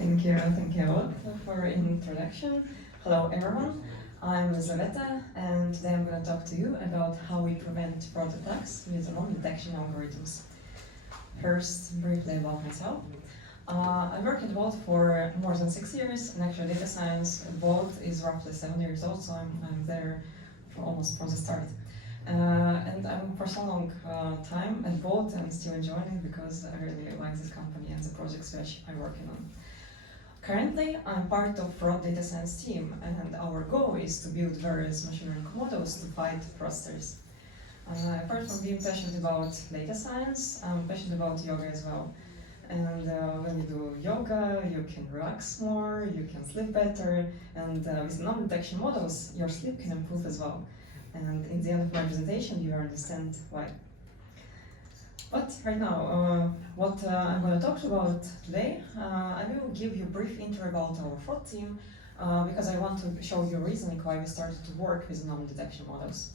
Thank you a lot for introduction. Hello everyone, I'm Elizaveta and today I'm going to talk to you about how we prevent fraud attacks with anomaly detection algorithms. First, briefly about myself. I've worked in Vault for more than 6 years, and actually data science Vault is roughly 7 years old, so I'm there almost from the start. And I'm for so long time at Vault, I'm still enjoying it because I really like this company and the projects which I'm working on. Currently, I'm part of fraud data science team, and our goal is to build various machine learning models to fight fraudsters. Apart from being passionate about data science, I'm passionate about yoga as well. And when you do yoga, you can relax more, you can sleep better, and with anomaly detection models, your sleep can improve as well. And in the end of my presentation, you will understand why. But right now, what I'm going to talk about today, I will give you a brief intro about our fraud team, because I want to show you reasoning why we started to work with anomaly detection models.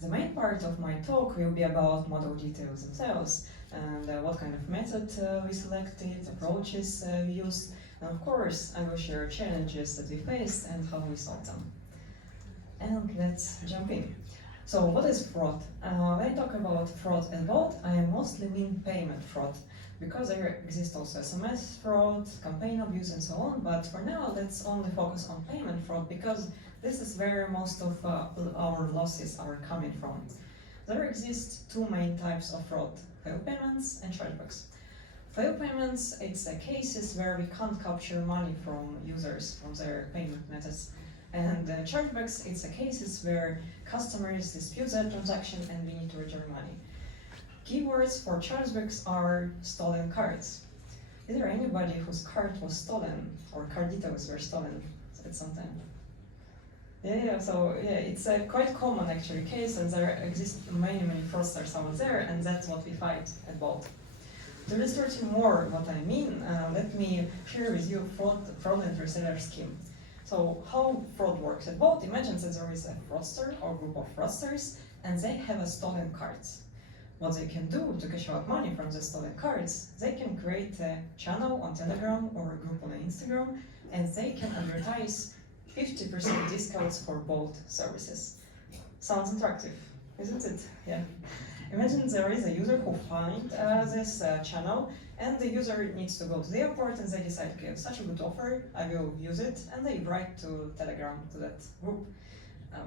The main part of my talk will be about model details themselves, and what kind of method we selected, approaches we used, and of course, I will share challenges that we faced and how we solved them. And let's jump in. So what is fraud? When I talk about fraud and Vault, I mostly mean payment fraud, because there exists also SMS fraud, campaign abuse and so on, but for now let's only focus on payment fraud because this is where most of our losses are coming from. There exist two main types of fraud, failed payments and chargebacks. Failed payments, it's cases where we can't capture money from users from their payment methods. And chargebacks, it's cases where customers dispute their transaction and we need to return money. Keywords for chargebacks are stolen cards. Is there anybody whose card was stolen or card details were stolen at some time? So it's a quite common actually case, and there exist many fraudsters out there, and that's what we fight at Vault. To illustrate you more what I mean, let me share with you fraud and reseller scheme. So how fraud works at Vault, imagine that there is a fraudster or group of fraudsters and they have a stolen cards. What they can do to cash out money from the stolen cards, they can create a channel on Telegram or a group on Instagram, and they can advertise 50% discounts for both services. Sounds attractive, isn't it? Yeah. Imagine there is a user who finds this channel, and the user needs to go to the airport, and they decide, okay, such a good offer, I will use it, and they write to Telegram, to that group.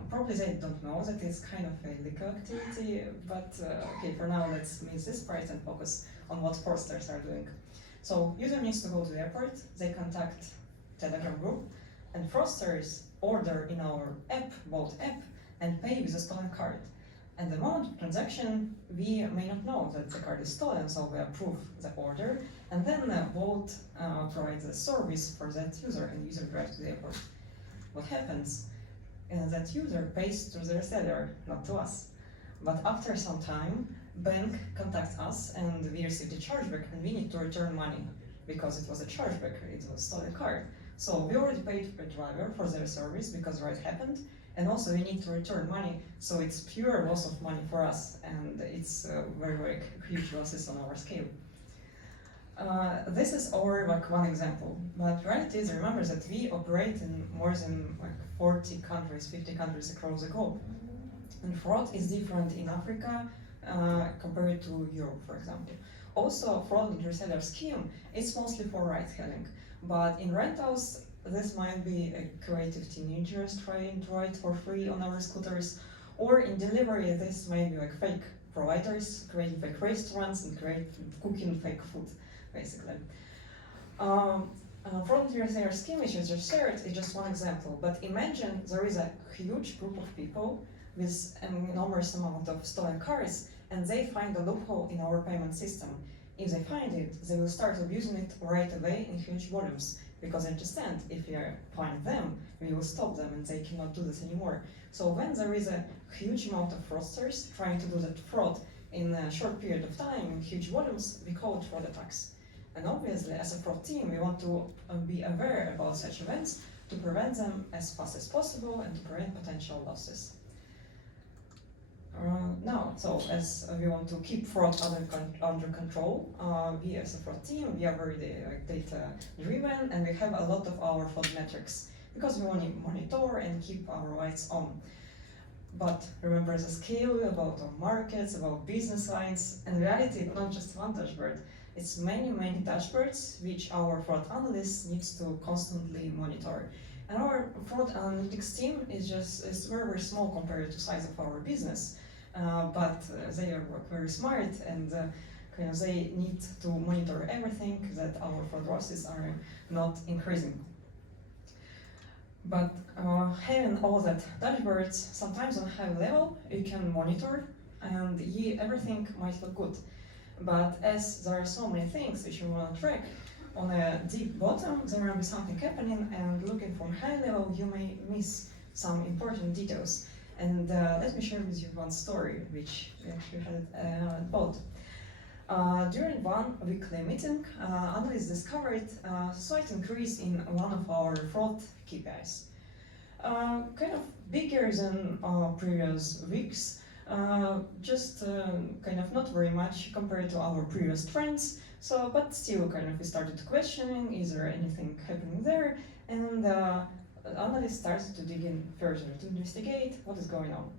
Probably they don't know that it's kind of a legal activity, but okay, for now let's miss this part and focus on what fraudsters are doing. So user needs to go to the airport, they contact Telegram group, and fraudsters order in our app, Vault app, and pay with a stolen card. And the moment of transaction, we may not know that the card is stolen, so we approve the order, and then Vault provides a service for that user, and the user drives to the airport. What happens? That user pays to the reseller, not to us. But after some time, bank contacts us, and we receive the chargeback, and we need to return money, because it was a chargeback, it was a stolen card. So we already paid the driver for their service, because right happened, and also we need to return money, so it's pure loss of money for us, and it's very huge losses on our scale. This is our one example, but reality is, remember that we operate in more than 40 countries, 50 countries across the globe. And fraud is different in Africa compared to Europe, for example. Also, fraud and reseller scheme, it's mostly for ride-hailing, but in rentals, this might be creative teenagers trying to ride for free on our scooters, or in delivery, this may be fake providers creating fake restaurants and cooking fake food, basically. Fraud and reseller scheme, which is just shared, is just one example, but imagine there is a huge group of people with an enormous amount of stolen cars, and they find a loophole in our payment system. If they find it, they will start abusing it right away in huge volumes, because they understand if we find them, we will stop them and they cannot do this anymore. So when there is a huge amount of fraudsters trying to do that fraud in a short period of time in huge volumes, we call it fraud attacks. And obviously, as a fraud team, we want to be aware about such events to prevent them as fast as possible and to prevent potential losses. Now, so as we want to keep fraud under control, we as a fraud team, we are very data driven, and we have a lot of our fraud metrics because we want to monitor and keep our lights on. But remember the scale about our markets, about business lines, and in reality, it's not just one dashboard. It's many dashboards which our fraud analyst needs to constantly monitor. And our fraud analytics team is very small compared to the size of our business. But they are very smart, and they need to monitor everything that our fraud losses are not increasing. But having all that dashboards, sometimes on high level, you can monitor and everything might look good. But as there are so many things which you want to track, on a deep bottom, there will be something happening, and looking from high level, you may miss some important details. And let me share with you one story which we actually had both. During one weekly meeting, analysts discovered a slight increase in one of our fraud KPIs. Kind of bigger than previous weeks, just kind of not very much compared to our previous trends. So, but still, kind of we started questioning, is there anything happening there? And analysts started to dig in further to investigate what is going on.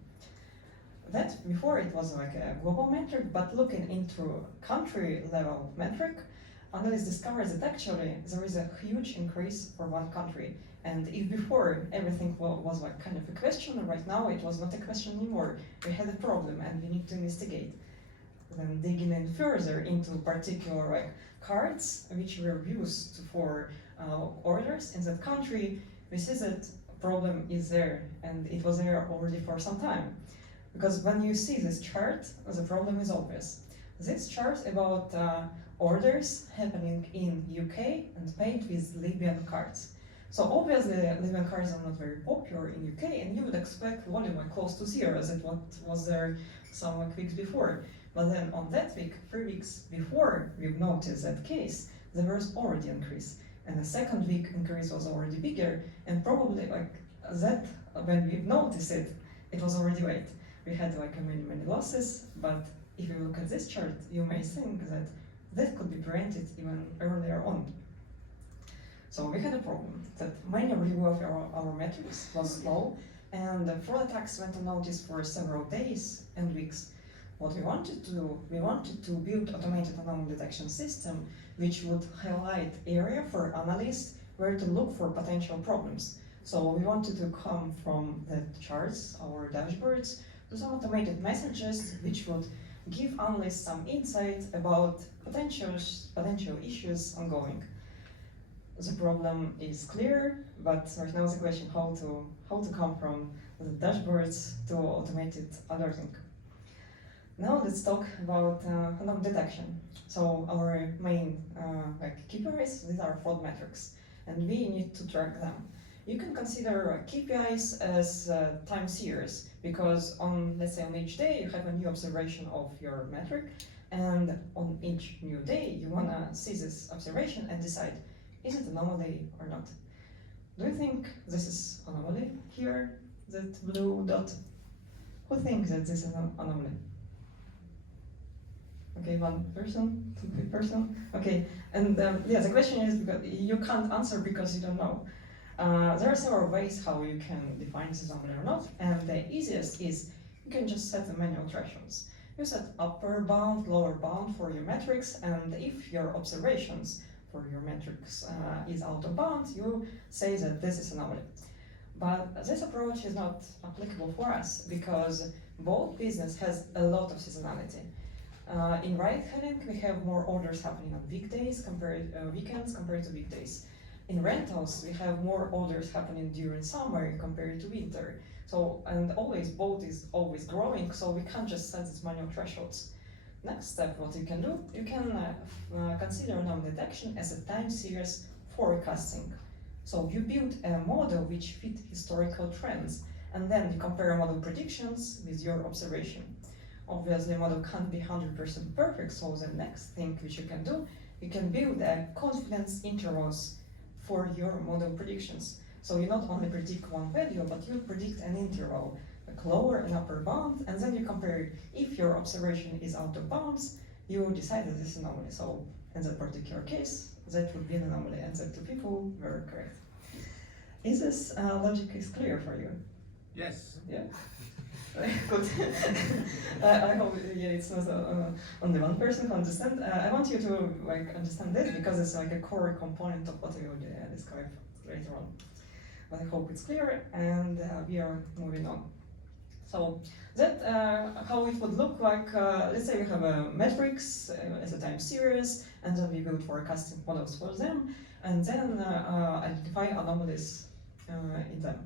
That before it was like a global metric, but looking into country level metric, analysts discovered that actually there is a huge increase for one country. And if before everything was like kind of a question, right now it was not a question anymore. We had a problem and we need to investigate. Then digging in further into particular like cards which were used for orders in that country, we see that problem is there, and it was there already for some time. Because when you see this chart, the problem is obvious. This chart about orders happening in UK and paid with Libyan cards. So obviously Libyan cards are not very popular in UK, and you would expect volume like close to zero, as it was there some weeks before. But then on that week, 3 weeks before we've noticed that case, there was already increase. And the second week increase was already bigger, and probably like that, when we noticed it, it was already late. We had like many losses, but if you look at this chart, you may think that could be prevented even earlier on. So we had a problem that many review of our metrics was low, and the fraud attacks went unnoticed for several days and weeks. What we wanted to do, we wanted to build automated anomaly detection system which would highlight area for analysts where to look for potential problems. So we wanted to come from the charts, our dashboards, to some automated messages which would give analysts some insight about potential issues ongoing. The problem is clear, but right now the question how to come from the dashboards to automated alerting. Now let's talk about anomaly detection. So our main KPIs, these are fraud metrics, and we need to track them. You can consider KPIs as time series, because let's say on each day you have a new observation of your metric, and on each new day you want to see this observation and decide, is it anomaly or not? Do you think this is anomaly here, that blue dot? Who thinks that this is an anomaly? Okay, one person, two person. Okay, and yeah, the question is because you can't answer because you don't know. There are several ways how you can define this anomaly or not, and the easiest is you can just set the manual thresholds. You set upper bound, lower bound for your metrics, and if your observations for your metrics is out of bound, you say that this is anomaly. But this approach is not applicable for us because both business has a lot of seasonality. In ride-hailing, we have more orders happening on weekends compared to weekdays. In rentals, we have more orders happening during summer compared to winter. So, and always both is always growing, so we can't just set these manual thresholds. Next step, what you can do, you can consider anomaly detection as a time series forecasting. So you build a model which fit historical trends, and then you compare model predictions with your observation. Obviously, model can't be 100% perfect, so the next thing which you can do, you can build a confidence intervals for your model predictions. So you not only predict one value, but you predict an interval like lower and upper bound, and then you compare if your observation is out of bounds, you decide that this is an anomaly. So in that particular case, that would be an anomaly, and the two people were correct. Is this logic is clear for you? Yes. Yeah. Good. I hope it's not only one person who understands. I want you to understand this because it's like a core component of what we will describe later on. But I hope it's clear, and we are moving on. So that how it would look like. Let's say we have a matrix as a time series, and then we build forecasting models for them, and then identify anomalies in them.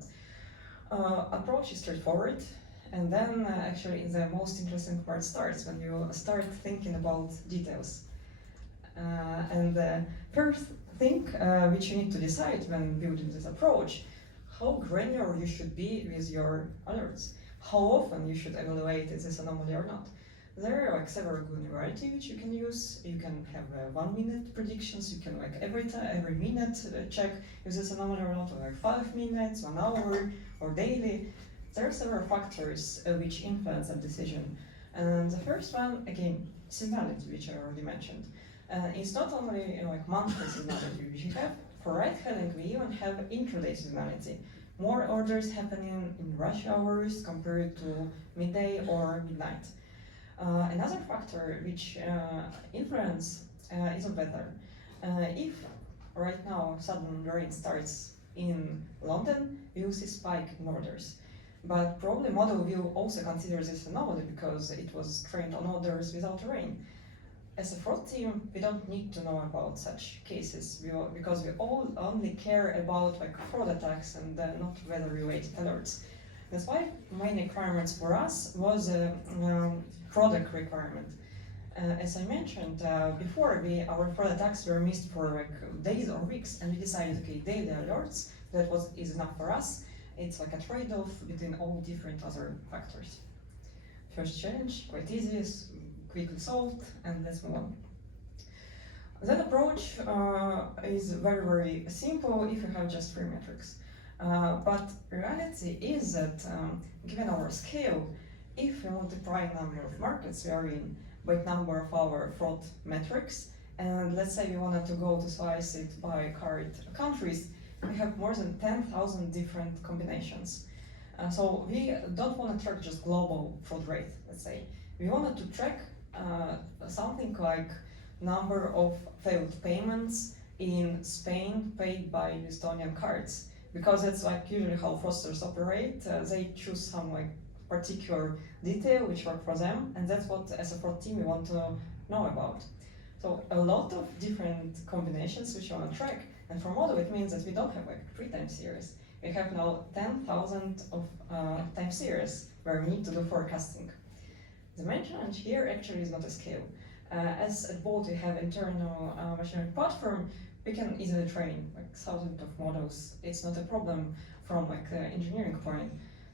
Approach is straightforward. And then actually the most interesting part starts when you start thinking about details. And the first thing which you need to decide when building this approach, how granular you should be with your alerts, how often you should evaluate is this anomaly or not. There are like several granularity which you can use. You can have 1 minute predictions. You can like every minute check is this anomaly or not, or like 5 minutes, 1 hour, or daily. There are several factors which influence that decision. And the first one, again, seasonality, which I already mentioned. It's not only like monthly seasonality which you have. For ride-hailing, we even have intraday seasonality. More orders happening in rush hours compared to midday or midnight. Another factor which influence is the weather. If right now sudden rain starts in London, you'll see spike in orders. But probably model will also consider this anomaly because it was trained on orders without rain. As a fraud team, we don't need to know about such cases because we all only care about like fraud attacks and not weather-related alerts. That's why main requirements for us was a product requirement. As I mentioned before, our fraud attacks were missed for like days or weeks, and we decided, okay, daily alerts is enough for us. It's like a trade-off between all different other factors. First challenge, quite easy, quickly solved, and let's move on. That approach is very, very simple if you have just 3 metrics. But reality is that given our scale, if we multiply number of markets we are in by number of our fraud metrics, and let's say we wanted to go to slice it by card countries, we have more than 10,000 different combinations. So we don't want to track just global fraud rate, let's say. We wanted to track something like number of failed payments in Spain paid by Estonian cards, because that's like usually how fraudsters operate. They choose some like particular detail which work for them, and that's what as a fraud team we want to know about. So a lot of different combinations which you want to track. And for model, it means that we don't have like 3 time series. We have now 10,000 of time series where we need to do forecasting. The main challenge here actually is not a scale. As at Bolt we have internal machine learning platform, we can easily train like thousands of models. It's not a problem from like the engineering point.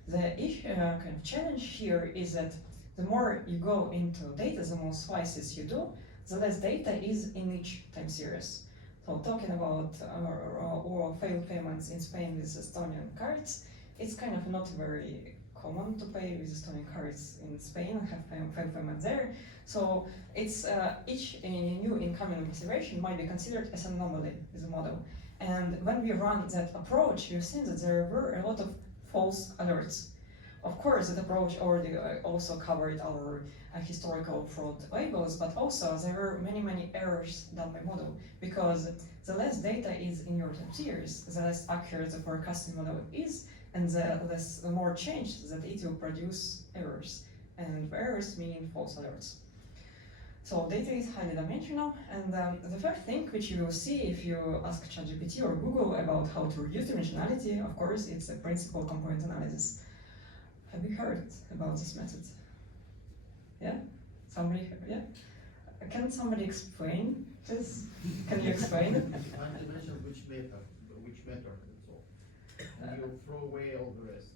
The issue, kind of challenge here is that the more you go into data, the more slices you do, the less data is in each time series. So talking about or failed payments in Spain with Estonian cards, it's kind of not very common to pay with Estonian cards in Spain, have failed payment there. So it's each new incoming observation might be considered as an anomaly with the model. And when we run that approach, we've seen that there were a lot of false alerts. Of course, that approach already also covered our historical fraud labels, but also there were many errors done by model, because the less data is in your time series, the less accurate the forecasting model is, and the more change that it will produce errors, and errors mean false alerts. So data is highly dimensional, and the first thing which you will see if you ask ChatGPT or Google about how to reduce dimensionality, of course, it's a principal component analysis. Have you heard about this method? Yeah? Somebody, yeah? Can somebody explain this? Can you explain it? One dimension which method, that's all. And you throw away all the rest.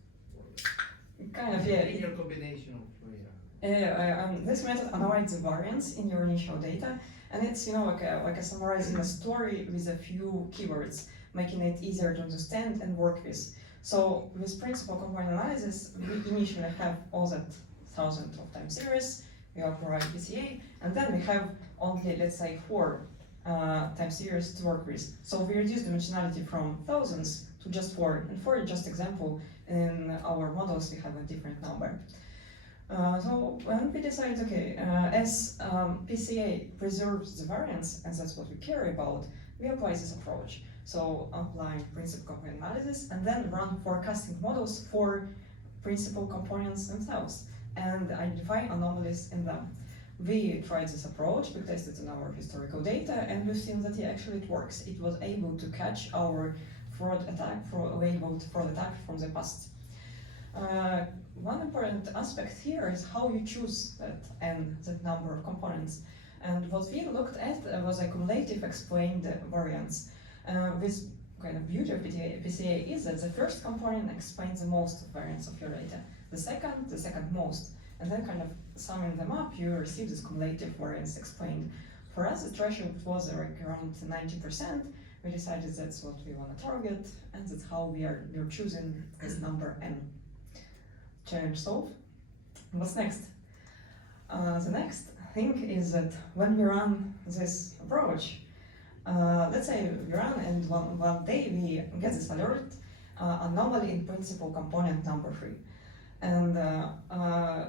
Kind of, yeah. Linear combination of this method analyzes the variance in your initial data, and it's like a summarizing a story with a few keywords, making it easier to understand and work with. So with principal component analysis, we initially have all that thousands of time series, we override PCA, and then we have only, let's say, 4 time series to work with. So we reduce dimensionality from thousands to just 4. And for just example, in our models, we have a different number. So when we decide, okay, as PCA preserves the variance, and that's what we care about, we apply this approach. So applying principal component analysis and then run forecasting models for principal components themselves and identify anomalies in them. We tried this approach, we tested on our historical data, and we've seen that actually it works. It was able to catch our fraud attack from the past. One important aspect here is how you choose that number of components. And what we looked at was a cumulative explained variance. This kind of beauty of PCA is that the first component explains the most variance of your data, the second most, and then kind of summing them up, you receive this cumulative variance explained. For us, the threshold was around 90%. We decided that's what we want to target, and that's how we're choosing this number n. Challenge solved. What's next? The next thing is that when we run this approach, let's say we run and one day we get this alert, anomaly in principal component number 3. And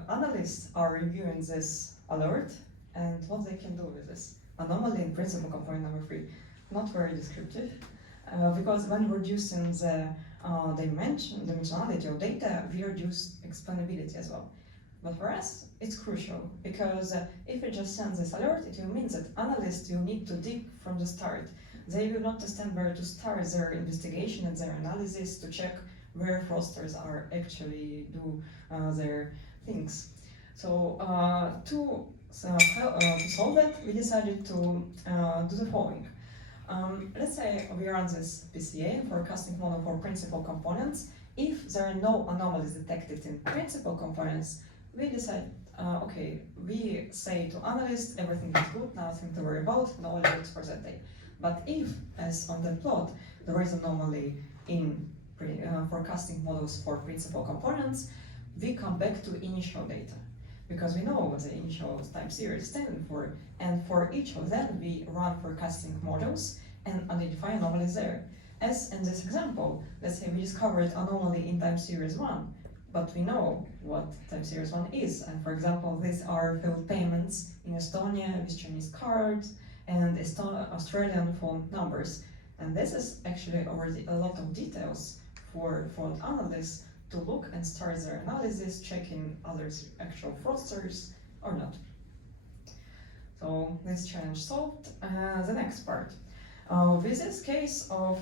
analysts are reviewing this alert and what they can do with this. Anomaly in principal component number 3. Not very descriptive, because when reducing the dimensionality of data, we reduce explainability as well. But for us, it's crucial, because if we just send this alert, it will mean that analysts will need to dig from the start. They will not understand where to start their investigation and their analysis to check where fraudsters are actually do their things. So to solve that, we decided to do the following. Let's say we run this PCA forecasting model for principal components. If there are no anomalies detected in principal components, we decide, okay, we say to analysts, everything is good, nothing to worry about, no alerts for that day. But if, as on the plot, there is anomaly in forecasting models for principal components, we come back to initial data, because we know what the initial time series stands for, and for each of them we run forecasting models and identify anomalies there. As in this example, let's say we discovered anomaly in time series 1, but we know what time series 1 is, and for example, these are failed payments in Estonia with Chinese cards and Australian phone numbers. And this is actually already a lot of details for analysts to look and start their analysis, checking others actual fraudsters or not. So this challenge solved. The next part. With this case of,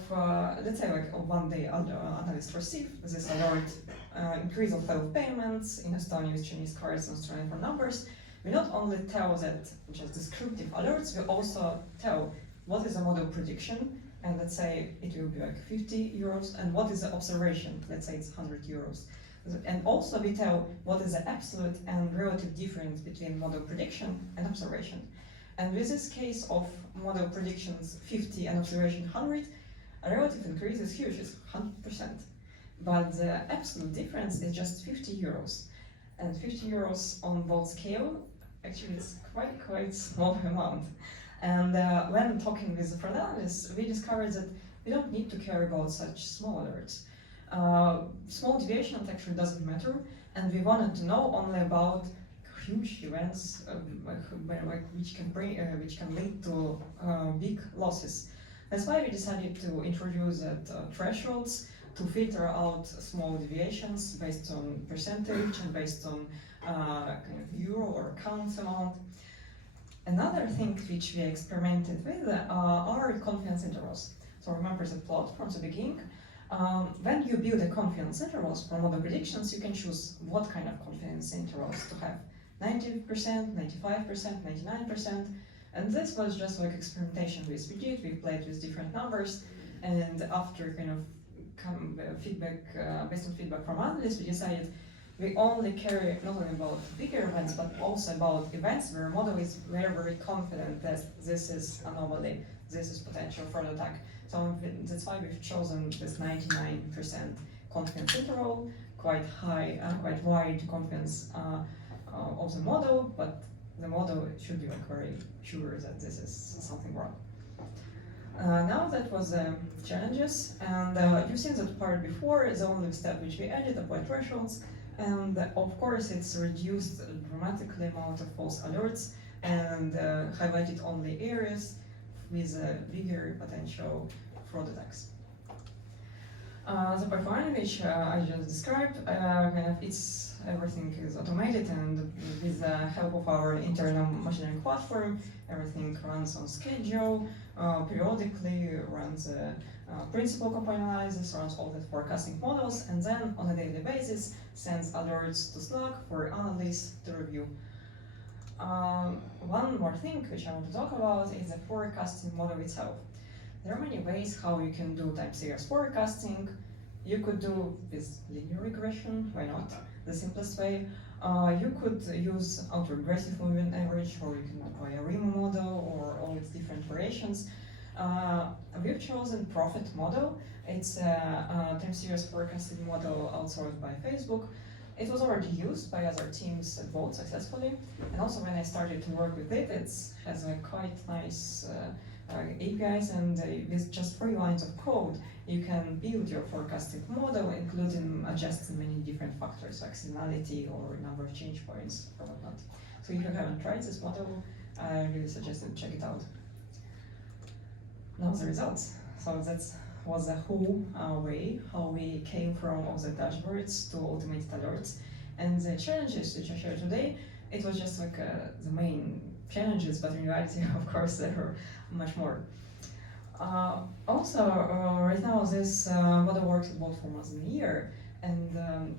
let's say like one day analysts receive this alert, increase of failed payments in Estonia with Chinese cards and Australian phone numbers, we not only tell that just descriptive alerts, we also tell what is the model prediction, and let's say it will be like 50 euros, and what is the observation, let's say it's 100 euros. And also we tell what is the absolute and relative difference between model prediction and observation. And with this case of model predictions 50 and observation 100, a relative increase is huge, it's 100%. But the absolute difference is just 50 euros. And 50 euros on both scale, actually it's quite small amount. And when talking with the fraud analysts, we discovered that we don't need to care about such small alerts. Small deviation actually doesn't matter, and we wanted to know only about huge events which can lead to big losses. That's why we decided to introduce thresholds to filter out small deviations based on percentage and based on kind of euro or count amount. Another thing which we experimented with are confidence intervals. So remember the plot from the beginning. When you build a confidence intervals for model predictions, you can choose what kind of confidence intervals to have. 90%, 95%, 99%. And this was just like experimentation with. We played with different numbers, and after kind of feedback, based on feedback from analysts, we decided we only care not only about bigger events, but also about events where a model is very confident that this is anomaly, this is potential fraud attack. So that's why we've chosen this 99% confidence interval, quite high, quite wide confidence of the model, but the model should be like very sure that this is something wrong. Now that was the challenges, and you've seen that part before. The only step which we added applied thresholds, and of course it's reduced dramatically amount of false alerts and highlighted only areas with a bigger potential fraud attacks. The pipeline which I just described, kind of everything is automated, and with the help of our internal machine learning platform, everything runs on schedule, periodically runs a principal component analysis, runs all the forecasting models, and then on a daily basis sends alerts to Slack for analysts to review. One more thing which I want to talk about is the forecasting model itself. There are many ways how you can do time series forecasting. You could do with linear regression, why not? The simplest way. You could use autoregressive moving average, or you can apply a RIMA model, or all its different variations. We've chosen Profit model. It's a time series forecasting model outsourced by Facebook. It was already used by other teams both successfully, and also when I started to work with it, it has a quite nice APIs, and with just 3 lines of code, you can build your forecasting model, including adjusting many different factors like seasonality or number of change points or whatnot. So if you haven't tried this model, I really suggest you check it out. Now the results. So that was the whole way how we came from all the dashboards to automated alerts. And the challenges which I shared today, it was just like the main challenges, but in reality, of course, there were much more. Right now this model works about 4 months in a year, and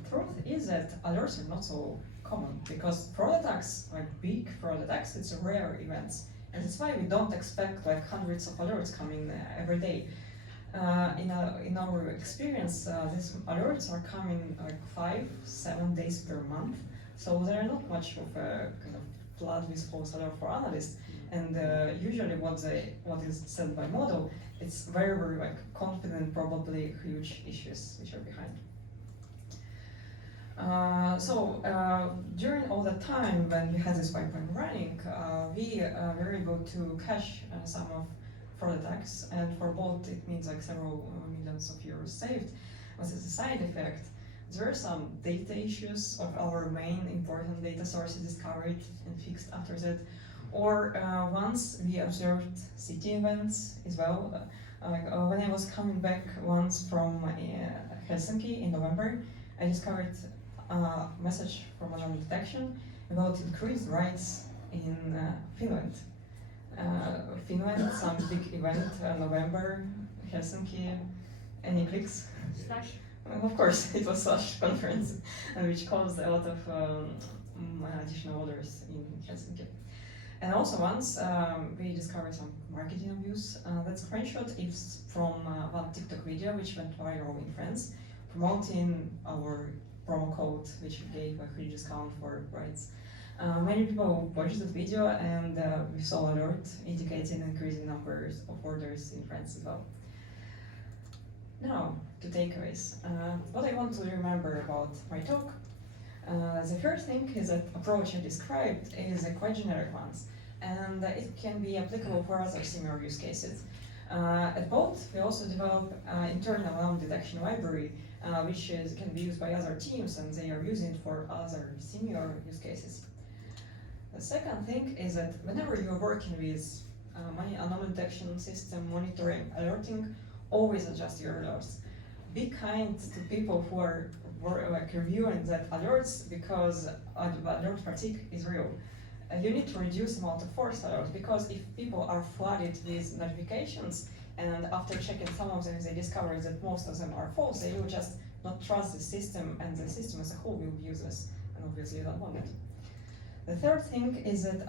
truth is that alerts are not so common, because fraud attacks, like big fraud attacks, it's rare events, and that's why we don't expect like hundreds of alerts coming every day. In our experience, these alerts are coming like 5-7 days per month, so they're not much of a kind of flood with false alert for analysts. And usually what is said by model, it's very, very like confident, probably huge issues which are behind. During all the time when we had this pipeline running, we were able to catch some of fraud attacks, and for both it means like several millions of euros saved. But as a side effect, there are some data issues of our main important data sources discovered and fixed after that. Or once we observed city events as well. When I was coming back once from Helsinki in November, I discovered a message from Anomaly Detection about increased rights in Finland. Finland, some big event, November, Helsinki, any clicks? Slash. Of course, it was Slash conference, which caused a lot of additional orders in Helsinki. And also once we discovered some marketing abuse. That screenshot is from one TikTok video which went viral in France, promoting our promo code which gave a free discount for rights. Many people watched that video, and we saw alert indicating increasing numbers of orders in France as well. Now, to takeaways. What I want to remember about my talk. The first thing is that approach I described is a quite generic one, and it can be applicable for other similar use cases. At Bolt, we also develop internal anomaly detection library, which can be used by other teams, and they are using it for other similar use cases. The second thing is that whenever you're working with anomaly detection system, monitoring, alerting, always adjust your alerts. Be kind to people who are like reviewing that alerts, because alert fatigue is real. You need to reduce the amount of forced alerts, because if people are flooded with notifications and after checking some of them they discover that most of them are false, they will just not trust the system, and the system as a whole will be useless, and obviously you don't want it. The third thing is that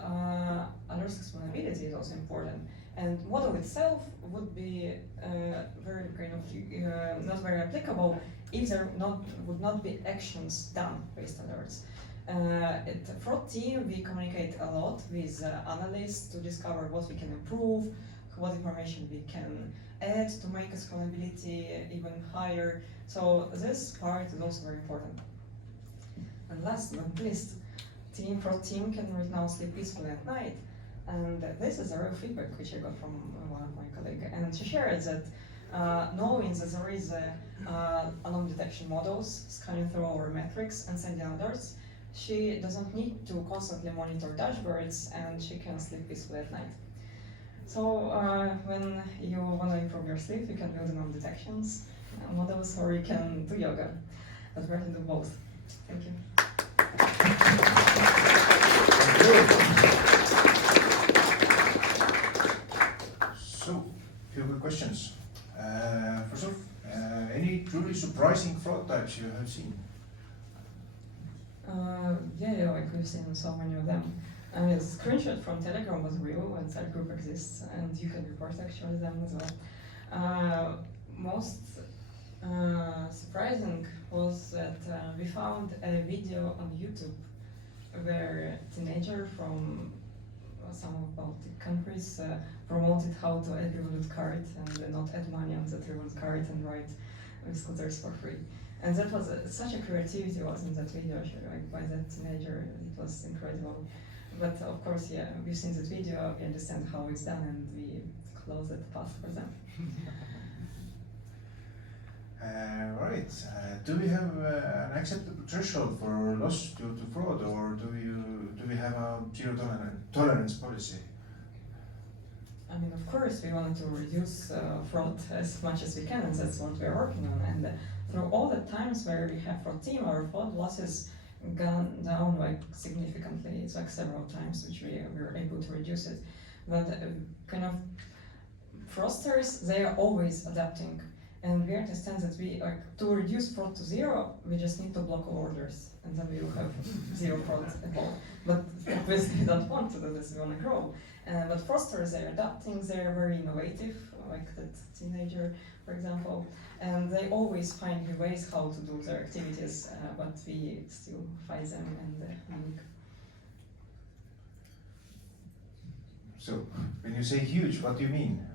alert explainability is also important, and model itself would be very kind of not very applicable if there would not be actions done based on alerts. At the fraud team, we communicate a lot with analysts to discover what we can improve, what information we can add to make scalability even higher. So this part is also very important. And last but not least, fraud team can right now sleep peacefully at night. And this is a real feedback which I got from one of my colleagues. And she shared that knowing that there is anomaly detection models scanning through our metrics and sending alerts, she doesn't need to constantly monitor dashboards and she can sleep peacefully at night. So when you want to improve your sleep, you can build anomaly detections models or you can do yoga. But we're going to do both. Thank you. So, few good questions. First off, any truly surprising fraud types you have seen? Yeah, like we've seen so many of them. I mean, screenshot from Telegram was real and that group exists, and you can report actually them as well. Most surprising was that we found a video on YouTube where a teenager from some of Baltic countries promoted how to add Revolut card and not add money on that Revolut card and ride scooters for free. And that was such a creativity was in that video like, by that teenager. It was incredible. But of course, yeah, we've seen that video, we understand how it's done, and we close that path for them. Right. Do we have an acceptable threshold for loss due to fraud, or do we have a zero tolerance policy? I mean, of course, we wanted to reduce fraud as much as we can, and that's what we're working on. And through all the times where we have fraud team, our fraud losses gone down like significantly. It's like several times, which we were able to reduce it. But kind of fraudsters, they are always adapting. And we understand that we like to reduce fraud to zero, we just need to block all orders, and then we will have zero fraud at all. But obviously we don't want to do this, we want to grow. But fraudsters, they're adapting, they're very innovative, like that teenager, for example, and they always find new ways how to do their activities, but we still fight them and So, when you say huge, what do you mean?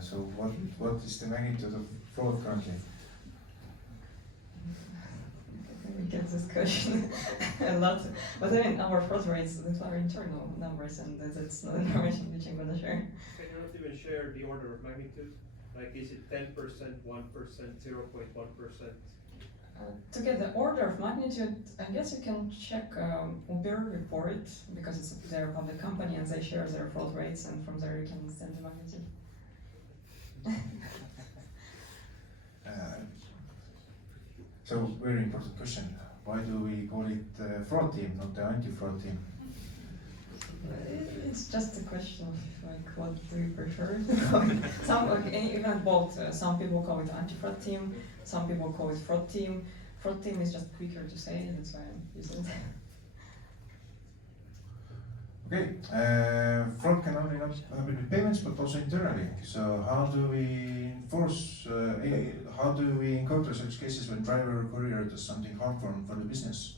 So, what is the magnitude of fraud currently? we get this question a lot. But I mean, our fraud rates, these are internal numbers, and that's not information which I'm going to share. Can you not even share the order of magnitude? Like, is it 10%, 1%, 0.1%? To get the order of magnitude, I guess you can check Uber report, because it's their public company and they share their fraud rates, and from there you can understand the magnitude. So, very important question. Why do we call it fraud team, not the anti-fraud team? It's just a question of like what do you prefer? Some like, even both. Some people call it anti-fraud team. Some people call it fraud team. Fraud team is just quicker to say, that's why I'm using it. Okay, fraud can only not happen with payments, but also internally. So how do we enforce? How do we encounter such cases when driver or courier does something harmful for the business?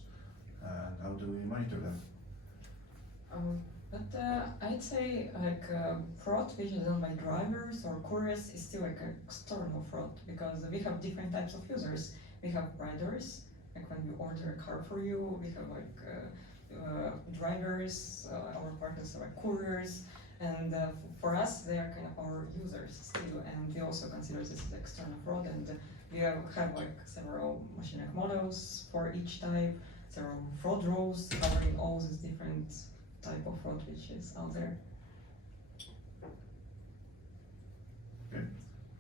And how do we monitor them? But I'd say like fraud which is done by drivers or couriers is still like external fraud, because we have different types of users. We have riders, like when we order a car for you. We have like drivers, our partners are like couriers, and for us they are kind of our users still, and we also consider this as external fraud. And we have like several machine learning models for each type, several fraud rules covering all these different type of fraud which is out there. Okay,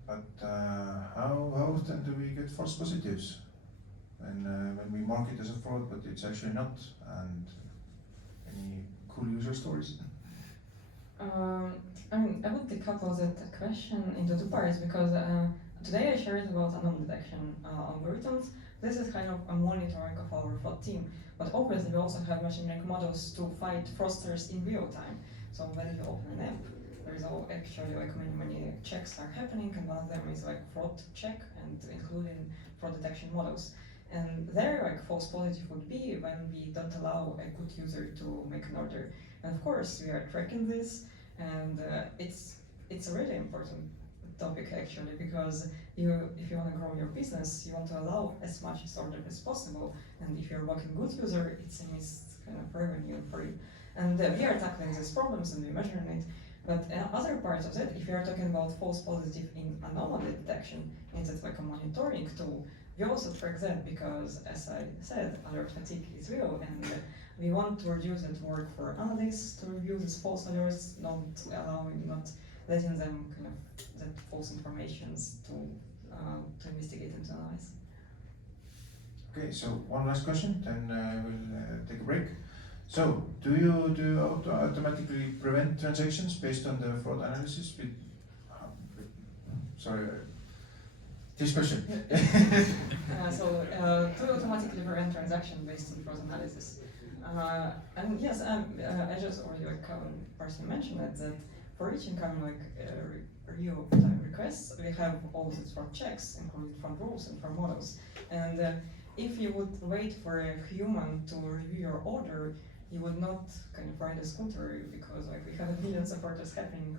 but how often do we get false positives when we mark it as a fraud, but it's actually not? And any cool user stories? I mean, I would decouple that question into two parts, because today I shared about anomaly detection algorithms. This is kind of a monitoring of our fraud team, but obviously we also have machine learning models to fight fraudsters in real time. So when you open an app, there is actually like many checks are happening, and one of them is like fraud check and including fraud detection models. And there, like false positive would be when we don't allow a good user to make an order. And of course, we are tracking this, and it's a really important topic actually, because if you want to grow your business, you want to allow as much storage as possible, and if you're blocking good user, it's a missed kind of revenue for you. And we are tackling these problems and we're measuring it. But other parts of it, if you are talking about false positive in anomaly detection, instead like a monitoring tool, we also track that because, as I said, alert fatigue is real, and we want to reduce that work for analysts to review these false alerts, not letting them kind of that false informations to investigate and to analyze. Okay, so one last question, then we'll take a break. So, do you automatically prevent transactions based on the fraud analysis? Sorry, this question. To automatically prevent transaction based on fraud analysis. And yes, I just already personally mentioned that for each incoming review time requests, we have all these fraud checks, including from rules and from models. And if you would wait for a human to review your order, you would not kind of ride a scooter, because we have millions of orders happening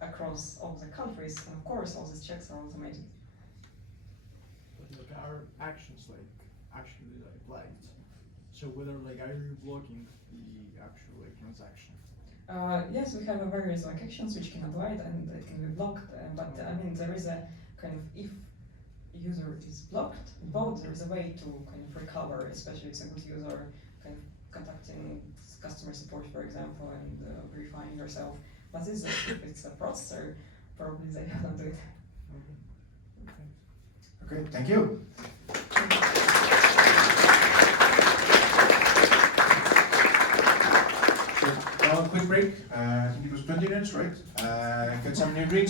across all the countries, and of course all these checks are automated. But our actions actually flagged. So whether are you blocking the actual transaction? Yes, we have various actions which can apply it and it can be blocked, but I mean there is a kind of, if user is blocked, both there is a way to kind of recover, especially if it's a good user, kind of contacting customer support, for example, and verifying yourself. But if it's a processor, probably they cannot do it. Okay, thank you. So, now a quick break. I think it was 20 minutes, right? Get some new drinks.